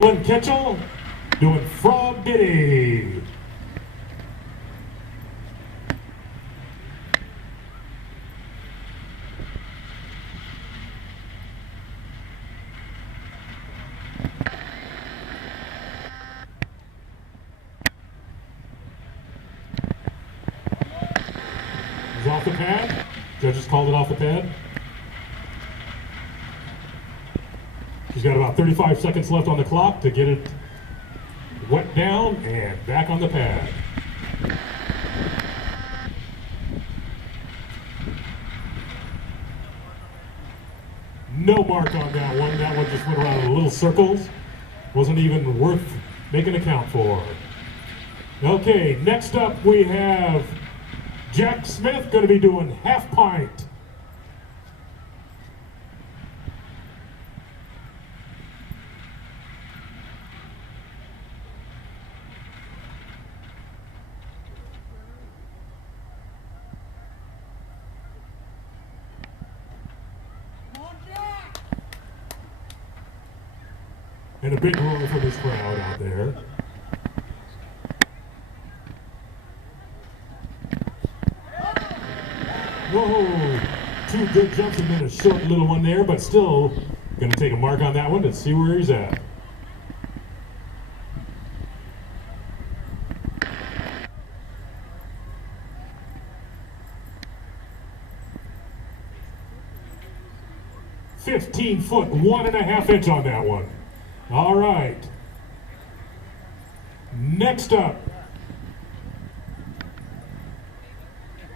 Ketchel doing Frog Jubilee. He's off the pad. Judges called it off the pad. She's got about 35 seconds left on the clock to get it wet down and back on the pad. No mark on that one. That one just went around in little circles. Wasn't even worth making a count for. Okay, next up we have Jack Smith going to be doing half pint. And a big roar from this crowd out there. Whoa! Two good jumps and then a short little one there, but still going to take a mark on that one to see where he's at. (15-foot, 1.5 inch on that one. All right. Next up,